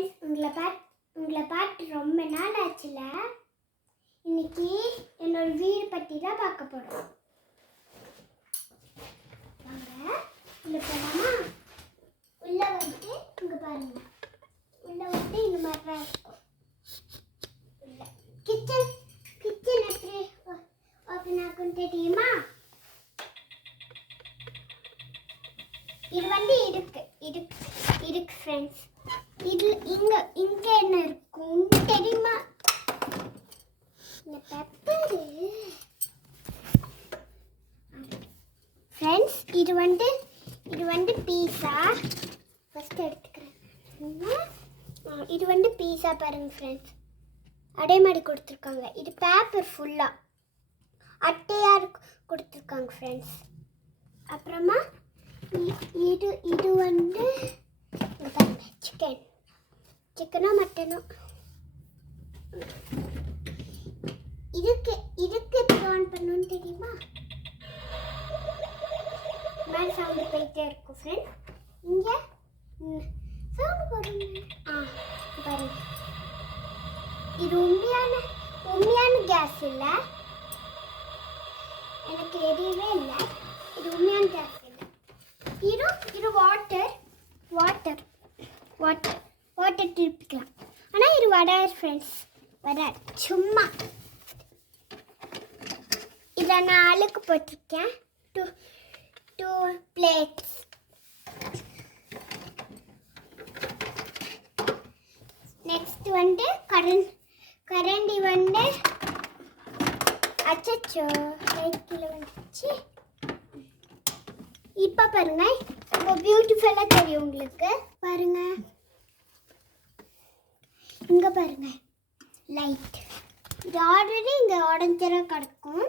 Friends, உங்களை பார்த்து ரொம்ப நாள் ஆச்சுல. இன்னைக்கு என்னோட வீடு பற்றி தான் பார்க்க போகிறோம். வாங்க உள்ள போகலாமா? உள்ள வந்து இங்கே பாருங்க, உள்ள வந்து இந்த மாதிரி தான் இருக்கும். உள்ள கிச்சன் எப்படி ஓப்பன் ஆகும் தெரியுமா? இது வந்து இருக்கு ஃப்ரெண்ட்ஸ். இது இங்க என்ன இருக்கும் தெரியுமா? இந்த பெப்பர் ஃப்ரெண்ட்ஸ், இது வந்து பீஸா. ஃபர்ஸ்ட் எடுத்துக்கிறேன். இது வந்து பீஸா பாருங்க ஃப்ரெண்ட்ஸ், அதே மாதிரி கொடுத்துருக்காங்க. இது பேப்பர் ஃபுல்லாக அட்டையாக கொடுத்துருக்காங்க ஃப்ரெண்ட்ஸ். அப்புறமா இது வந்து சிக்கனோ மட்டனோ. இதுக்கு எப்படி ஆன் பண்ணணும்னு தெரியுமா? மேலே சவுண்டு போயிட்டே இருக்கும் ஃப்ரெண்ட்ஸ். இங்கே சவுண்டு போடுங்க. பாருங்க, இது உண்மையான கேஸ் இல்லை, எனக்கு எதுவுமே இல்லை. இது உண்மையான கேஸ் இல்லை. இது வாட்டர் திருப்பிக்கலாம். ஆனால் இது வராது ஃப்ரெண்ட்ஸ், வராது. சும்மா இதை நான் அழுக்கு போட்டிருக்கேன். Two plates. நெக்ஸ்ட் வந்து கரண்டி வந்து அச்சோ கைக்கில் வந்துச்சு. இப்போ பாருங்க, இப்போ பியூட்டிஃபுல்லாக தெரியும் உங்களுக்கு. பாருங்க, இங்கே பாருங்க லைட். இது ஆல்ரெடி இங்கே உடஞ்சிட கிடக்கும்.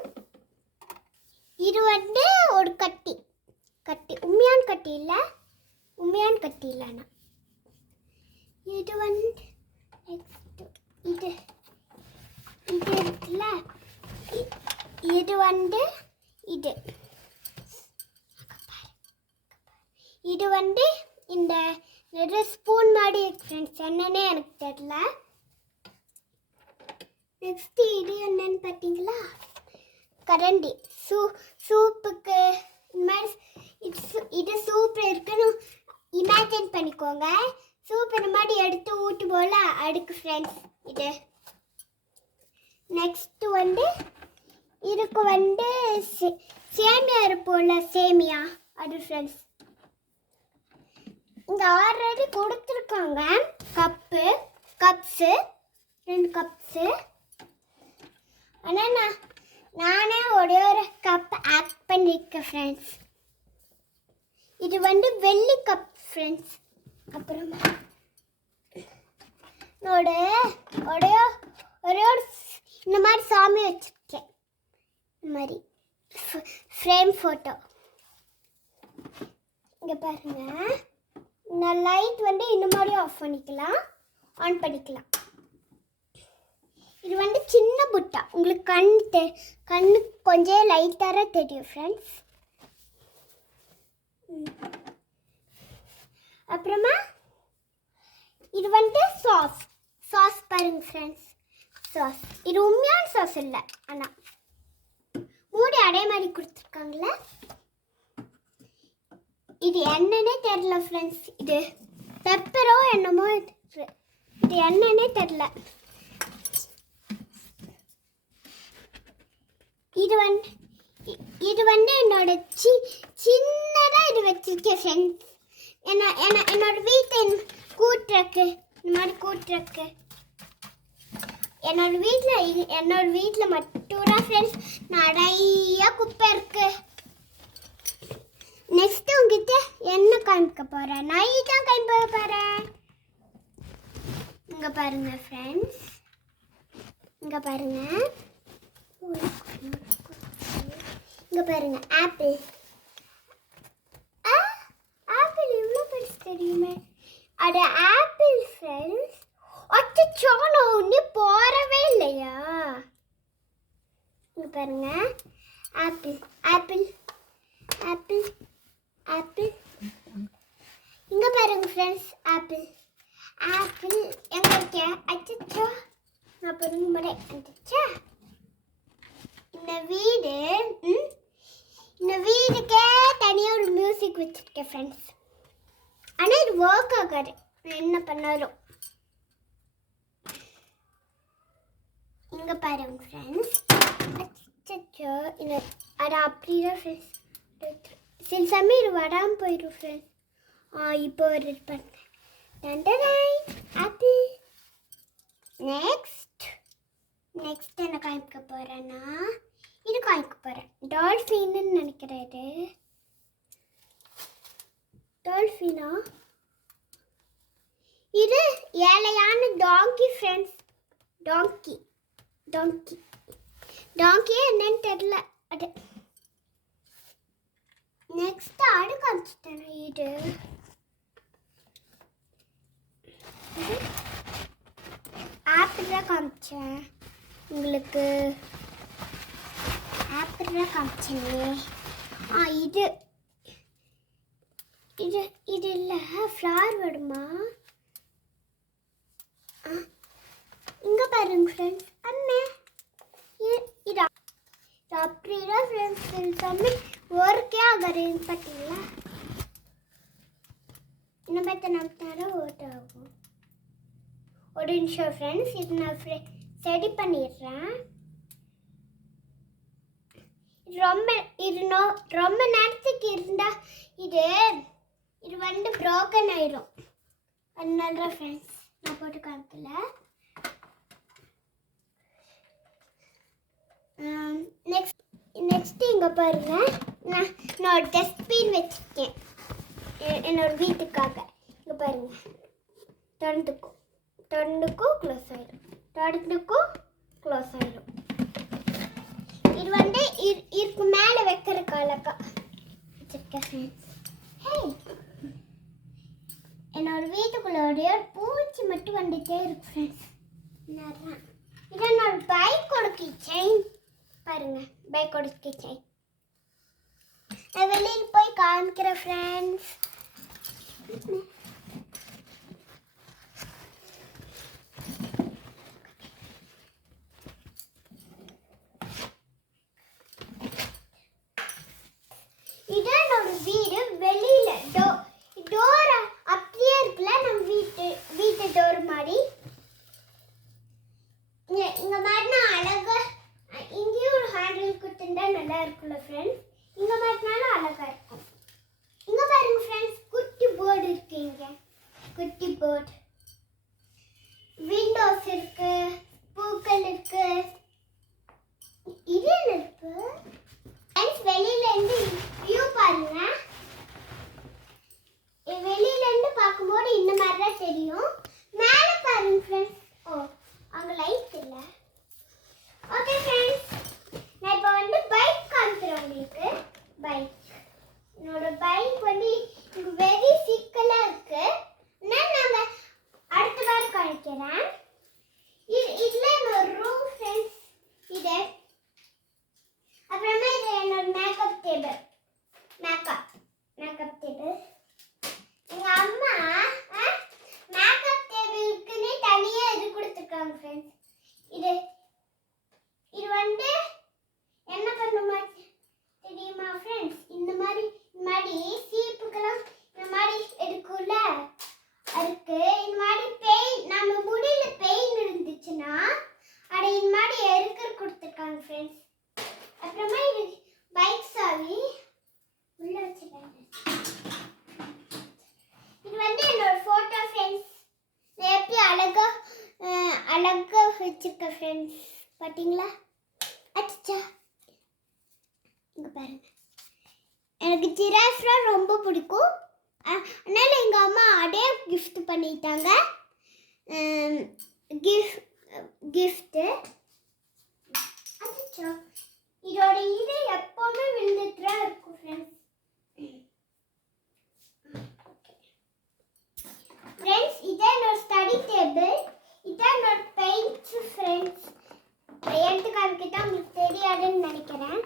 இது வந்து ஒரு கட்டி உண்மையான கட்டி இல்லைன்னா இது வந்து இது இருக்குல்ல, இது வந்து இது வந்து இந்த ஸ்பூன் மாதிரி ஃப்ரெண்ட்ஸ், என்னன்னே எனக்கு தெரியல. நெக்ஸ்ட் இது என்னன்னு பார்த்தீங்களா? கரண்டி. சூப்புக்கு இந்த மாதிரி இது சூப் இருக்குன்னு இமேஜின் பண்ணிக்கோங்க. சூப் இந்த மாதிரி எடுத்து ஊட்டு போல அடுக்கு ஃப்ரெண்ட்ஸ் இது. நெக்ஸ்ட் வந்து இதுக்கு வந்து சேமியா இருப்போம்ல, சேமியா அது ஃப்ரெண்ட்ஸ். இங்கே ஆல்ரெடி கொடுத்துருக்காங்க கப்ஸு 2 கப்ஸு. ஆனால் நானே ஒரு கப் ஆட் பண்ணியிருக்கேன் ஃப்ரெண்ட்ஸ். இது வந்து வெள்ளி கப் ஃப்ரெண்ட்ஸ். அப்புறமா ஒரே ஒரு இந்த மாதிரி சாமி வச்சுருக்கேன், இந்த மாதிரி ஃப்ரேம் ஃபோட்டோ. இங்கே பாருங்க, நான் லைட் வந்து இந்த மாதிரி ஆன் பண்ணிக்கலாம். இது வந்து சின்ன புட்டா, உங்களுக்கு கண்ணு கொஞ்சம் லைட்டாக தெரியும் ஃப்ரெண்ட்ஸ். அப்புறமா இது வந்து சாஸ் பாருங்க ஃப்ரெண்ட்ஸ். சாஸ் இது உண்மையான சாஸ் இல்லை, ஆனால் மூடி அதே மாதிரி கொடுத்துருக்காங்கள. இது என்னன்னே தெரியல ஃப்ரெண்ட்ஸ். இது பெப்பரோ என்னமோ, இது என்னன்னே தெரியல. இது வந்து என்னோட சின்னதாக இது வச்சிருக்கேன் ஃப்ரெண்ட்ஸ். என்னோட வீட்டில் கூட்டுறக்கு இந்த மாதிரி கூட்டுறக்கு என்னோட வீட்டில் மட்டும்தான் ஃப்ரெண்ட்ஸ் நிறைய குப்பை இருக்கு. நெக்ஸ்ட் உங்ககிட்ட என்ன காமிக்க போகிறேன், நான் தான் காமிக்க போகிறேன். இங்கே பாருங்க ஃப்ரெண்ட்ஸ், இங்கே பாருங்க ஆப்பிள் எவ்வளோ பெருசு தெரியுமே. அது ஆப்பிள் ஃப்ரெண்ட்ஸ். அச்சோ, நான் ஒன்று போறவே இல்லையா? இங்கே பாருங்க, ஆப்பிள் இங்கே பாருங்க ஃப்ரெண்ட்ஸ், ஆப்பிள் எங்கே இருக்க அச்சோ நான் பொருங்க முறை வந்துச்சா இந்த வீடு இந்த வீடுக்கே தனியாக ஒரு மியூசிக் வச்சுருக்கேன் ஃப்ரெண்ட்ஸ். ஆனால் இது ஒர்க் ஆகாது நான் என்ன பண்ணாலும். இங்கே பாருங்க ஃப்ரெண்ட்ஸ். அச்சோ இந்த அது அப்படிதான் ஃப்ரெண்ட்ஸ். சில சமயம் இது வராமல் போயிடும் ஃப்ரெண்ட்ஸ். இப்போ ஒரு பண்ணேன் தண்டனை ஆப்பிள். நெக்ஸ்ட் என்ன காமிக்க போகிறேன்னா இது காமிக்க போகிறேன். டால்ஃபின்னு நினைக்கிறேன். இது டால்ஃபினா? இது ஏழையான டாங்கி ஃப்ரெண்ட்ஸ். டாங்கி என்னன்னு தெரியல. அது நெக்ஸ்ட் ஆடு காமிச்சிட்டேன். இது ஆப்பிள் தான் காமிச்சேன் உங்களுக்கு. ஆப்பிள் தான் காமிச்சேனே. இது இது இது இல்லை ஃப்ளவர் வருமா? இங்கே பாருங்க ஃப்ரெண்ட்ஸ். அண்ணே இது அப்படிதான் ஃப்ரெண்ட்ஸ். சம்மி ஒர்க்கே ஆகாதுன்னு பார்த்தீங்களா? இன்னும் பார்த்து நமக்கு ஒர்க் ஆகும். ஒரு நிமிஷம் ஃப்ரெண்ட்ஸ். இது நான் ரெடி பண்ணிடுறேன். ரொம்ப நேரத்துக்கு இருந்தால் இது வந்து ப்ரோக்கன் ஆயிடும். அதனால தான் ஃப்ரெண்ட்ஸ் நான் போட்டு காமிக்கல. நெக்ஸ்ட் இங்கே பாருங்க. நான் ஒரு டஸ்ட்பின் வச்சுருக்கேன் என்னோட வீட்டுக்காக. இங்கே பாருங்க. தொடர்ந்துக்கும் க்ளோஸ் ஆகிடும். இது வந்து இதுக்கு மேலே வைக்கிற காலக்கா வச்சுருக்கேன் ஃப்ரெண்ட்ஸ். என்னோட வீட்டுக்குள்ளோடைய பூச்சி மட்டும் வந்துட்டே இருக்கு ஃப்ரெண்ட்ஸ். இதை நான் பைக்கோட கிச்சன் பாருங்க. பைக்கோட கிச்சன் நான் வெளியில் போய் காமிக்கிறேன் ஃப்ரெண்ட்ஸ். இதான் நம்ம வீடு. வெளியில டோர் அப்படியே இருக்குல்ல நம்ம வீட்டு டோர் மாதிரி. இங்க மாட்டினா அழகா இங்கேயும் ஒரு ஹேண்டில் கொடுத்துட்டா நல்லா இருக்குல்ல ஃப்ரெண்ட்ஸ். இங்க மாட்டினாலும் அழகா இருக்கும். இங்க பாருங்க ஃப்ரெண்ட்ஸ். குட்டி போர்டு இருக்கு. இங்க குட்டி போர்டு. விண்டோஸ் இருக்கு. பூக்கள் இருக்கு. இது என்ன இருக்கு ஃப்ரெண்ட்ஸ்? வெளியில இருந்து வியூ பாருங்க. வெளியில இருந்து பார்க்கும்போது இந்த மாதிரி தான் தெரியும். மேலே பாருங்க ஃப்ரெண்ட்ஸ். அங்கே லைட் இல்லை. ஓகே ஃப்ரெண்ட்ஸ், நான் இப்போ வந்து பைக் காமிக்கிறேன் உங்களுக்கு. என்னோட பைக் வந்து இங்கே வெரி சிக்கலாக இருக்கு. நாங்கள் அடுத்த வாரம் காமிக்கிறேன். இதில் என்னோட ரூம் ஃப்ரெண்ட்ஸ். இது அப்புறமா இது என்னோட மேக்கப் டேபிள். எங்கள் அம்மா மேக்கப் டேபிளுக்குன்னு தனியாக இது கொடுத்துருக்காங்க ஃப்ரெண்ட்ஸ். இது வந்து என்ன பண்ணுமா தெரியுமா ஃப்ரெண்ட்ஸ்? இந்த மாதிரி சீப்புக்கெல்லாம் இந்த மாதிரி இருக்கும்ல, அதுக்கு இந்த மாதிரி பெயின் நம்ம முடியல பெயின் இருந்துச்சுன்னா அதை இந்த மாதிரி கொடுத்துருக்காங்க ஃப்ரெண்ட்ஸ். அப்புறமா இது பைக் சாவி உள்ள வச்சிருக்காங்க. இது வந்து என்னோட ஃபோட்டோ ஃப்ரெண்ட்ஸ். நான் எப்படி அழகா வச்சிருக்கேன் ஃப்ரெண்ட்ஸ். பார்த்தீங்களா? அச்சா இங்கே பாருங்க. எனக்கு ஜிராஃப்லாம் ரொம்ப பிடிக்கும். அதனால் எங்கள் அம்மா அதே கிஃப்ட் பண்ணிட்டாங்க. கிஃப்ட்டு அச்சா இதோட இது எப்போவுமே விழுந்துட்டு தான் இருக்கும் ஃப்ரெண்ட்ஸ். ஃப்ரெண்ட்ஸ் இதான் என்னோட ஸ்டடி டேபிள். இதான் என்னோட பெயிண்ட் ஃப்ரெண்ட்ஸ். எடுத்து காமிக்கிட்டா உங்களுக்கு தெரியாதுன்னு நினைக்கிறேன்.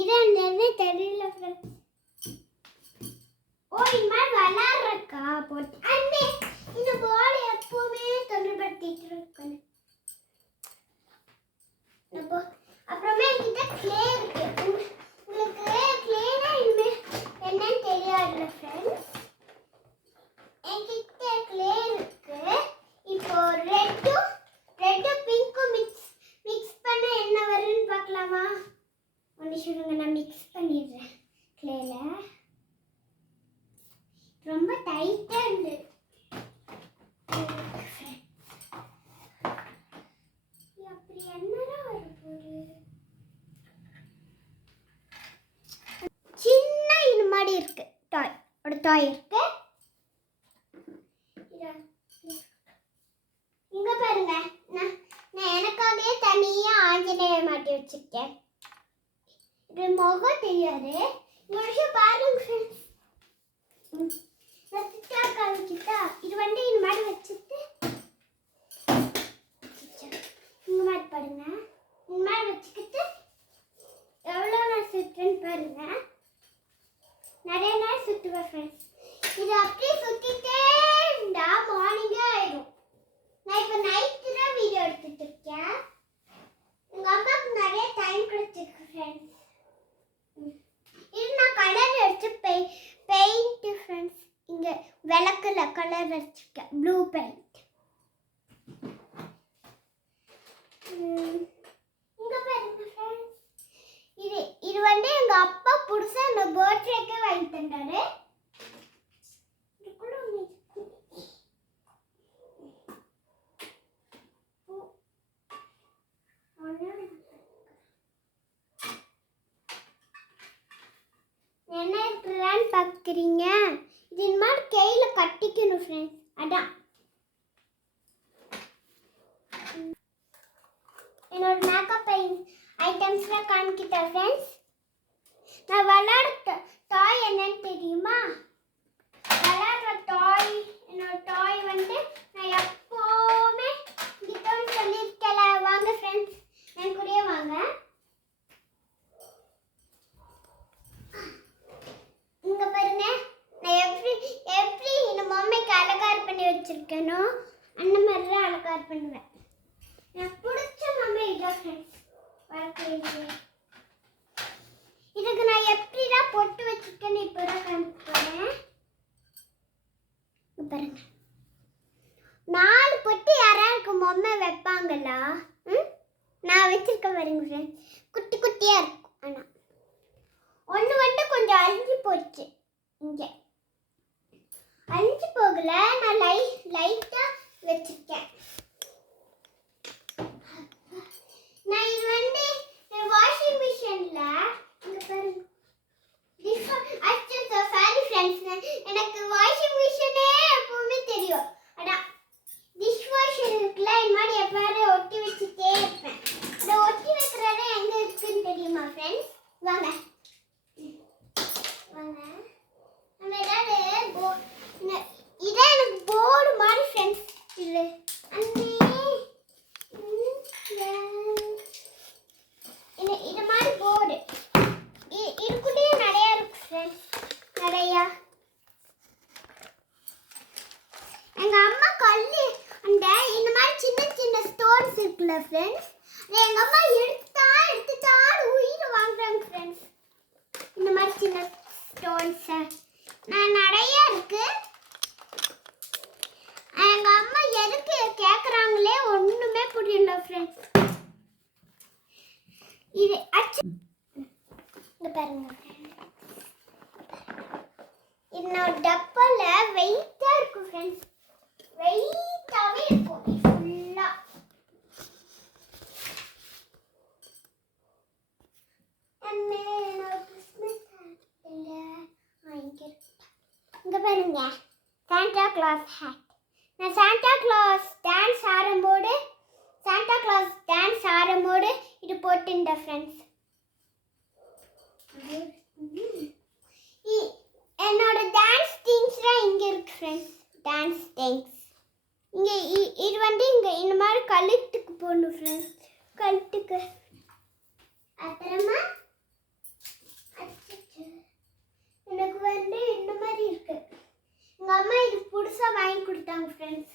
இது என்னன்னு தெரியல ஃப்ரெண்ட்ஸ். டாய் இருக்கு. இங்க பாருங்க, நான் எனக்காகவே தனியா ஆஞ்சநேயர் மாட்டி வச்சிருக்கேன். இது முகம் தெரியாது. இந்த விஷயம் பாருங்க ஃப்ரெண்ட்ஸ். நான் சித்தா காமிக்கிட்டா இது வந்து இந்த மாதிரி வச்சுட்டு இந்த மாதிரி பாருங்க, இந்த மாதிரி வச்சுக்கிட்டு எவ்வளோ நான் சுற்றுன்னு பாருங்க. நிறைய நேரம் சுற்றுவேன் ஃப்ரெண்ட்ஸ். இது அப்படியே சுற்றிட்டே இருந்தா மார்னிங்கே ஆயிடும். நான் இப்போ நைட்டு தான் வீடியோ எடுத்துட்டு இருக்கேன். எங்கள் அம்மாவுக்கு நிறைய டைம் கிடைச்சிருக்கு ஃப்ரெண்ட்ஸ். இது நான் கலர் அடிச்சு பெயிண்ட் ஃப்ரெண்ட்ஸ். இங்கே விளக்குல கலர் அடிச்சிருக்கேன், ப்ளூ பெயிண்ட். இங்கே பாருங்க ஃப்ரெண்ட்ஸ், இது வந்து எங்கள் அப்பா புதுசா இந்த பர்த்டேக்கே வாங்கி தந்தாரு. என்ன இருக்கிறான்னு பார்க்குறீங்க? இது இந்த மாதிரி கையில் கட்டிக்கணும் ஃப்ரெண்ட்ஸ். அதான் என்னோட மேக்கப் ஐட்டம்ஸ்லாம் காமிக்கிட்டேன் ஃப்ரெண்ட்ஸ். நான் விளையாடுற டாய் என்னன்னு தெரியுமா? விளையாடுற டாய், என்னோட டாய் வந்து நான் எப்போவுமே கிட்டோன்னு சொல்லியிருக்கல. வாங்க ஃப்ரெண்ட்ஸ், என் கூடயே வாங்க. இங்க பாருங்க, நான் எப்படி இந்த பொம்மைக்கு அலங்காரம் பண்ணி வச்சிருக்கேனோ அந்த மாதிரி தான் அலங்காரம் பண்ணுவேன். எனக்கு பிடிச்ச பொம்மை இதான் ஃப்ரெண்ட்ஸ். இதுக்கு நான் எப்படிதான் பொட்டு வச்சிருக்கேன்னு இப்போ தான் காமிப்பேன். பாருங்க, 4 பொட்டு யாராருக்கு பொம்மை வைப்பாங்களா? நான் வச்சிருக்கேன் பாருங்க ஃப்ரெண்ட்ஸ். குட்டி குட்டியா இருக்கும். ஆனால் ஒன்று வந்து கொஞ்சம் அழிஞ்சு போச்சு. இங்கே அழிஞ்சு போகல, நான் லைட்டாக வச்சிருக்கேன். நான் இது வந்து வாஷிங் மிஷின்ல இங்க பாருங்க. சாரி ஃப்ரெண்ட்ஸ், எனக்கு வாஷிங் மிஷினே எப்பவுமே தெரியும். அதான் டிஷ் வாஷர் இருக்குல்ல, இந்த மாதிரி எப்போது ஒட்டி வச்சுட்டே இருப்பேன். இந்த ஒட்டி வைக்கிறத எங்க இருக்குன்னு தெரியுமா ஃப்ரெண்ட்ஸ்? வாங்க வாங்க, நம்ம ஏதாவது இதான் எனக்கு போர்டு மாதிரி ஃப்ரெண்ட்ஸ். இது இது மாதிரி போர்டு இதுக்குள்ளேயே நிறையா இருக்கு ஃப்ரெண்ட்ஸ். நிறையா எங்கள் அம்மா கல்லு அந்த இந்த மாதிரி சின்ன சின்ன ஸ்டோன்ஸ் இருக்குல்ல ஃப்ரெண்ட்ஸ், எங்கள் அம்மா எடுத்துட்டாடு உயிர் வாங்குறாங்க ஃப்ரெண்ட்ஸ். இந்த மாதிரி சின்ன ஸ்டோன்ஸை நான் நிறையா இருக்கு. எங்கள் அம்மா எதுக்கு கேட்குறாங்களே ஒன்றுமே புரியல ஃப்ரெண்ட்ஸ். இது இங்க பாருங்க, என்னோட டப்பால வெயிட்டா இருக்கும் ஃப்ரெண்ட்ஸ். வெயிட்டாவே இருக்கும் ஃபுல்லா. இங்க பாருங்க, சாண்டா கிளாஸ் ஹேட். நான் சாண்டா கிளாஸ் டான்ஸ் ஆடும்போது இது போட்டுட்டேன் ஃப்ரெண்ட்ஸ். என்னோட டான்ஸ் திங்ஸ்லாம் இங்கே இருக்கு ஃப்ரெண்ட்ஸ். டான்ஸ் திங்ஸ் இங்கே இது வந்து இங்கே இந்த மாதிரி கழுத்துக்கு போடணும் ஃப்ரெண்ட்ஸ். கழுத்துக்கு அப்புறமா எனக்கு வந்து இந்த மாதிரி இருக்கு. எங்கள் அம்மா இது புதுசாக வாங்கி கொடுத்தாங்க ஃப்ரெண்ட்ஸ்.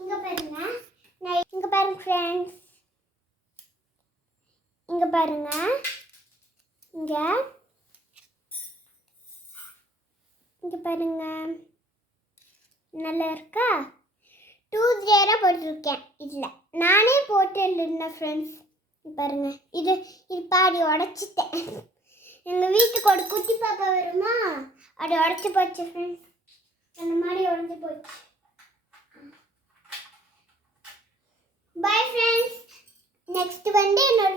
இங்க பாருங்க ஃப்ரெண்ட்ஸ், இங்க பாருங்க, இங்க பாருங்க, நல்லா இருக்கா? 2 0 போட்டிருக்கேன். இல்லை நானே போட்டு இருந்தேன் ஃப்ரெண்ட்ஸ். பாருங்க, இது பாதி உடைச்சிட்டேன். எங்கள் வீட்டுக்கு ஒரு குட்டி பாப்பா வருமா, அது உடச்சி போச்சு ஃப்ரெண்ட்ஸ். அந்த மாதிரி உடஞ்சி போச்சு. பை நெக்ஸ்ட் வந்து என்னோட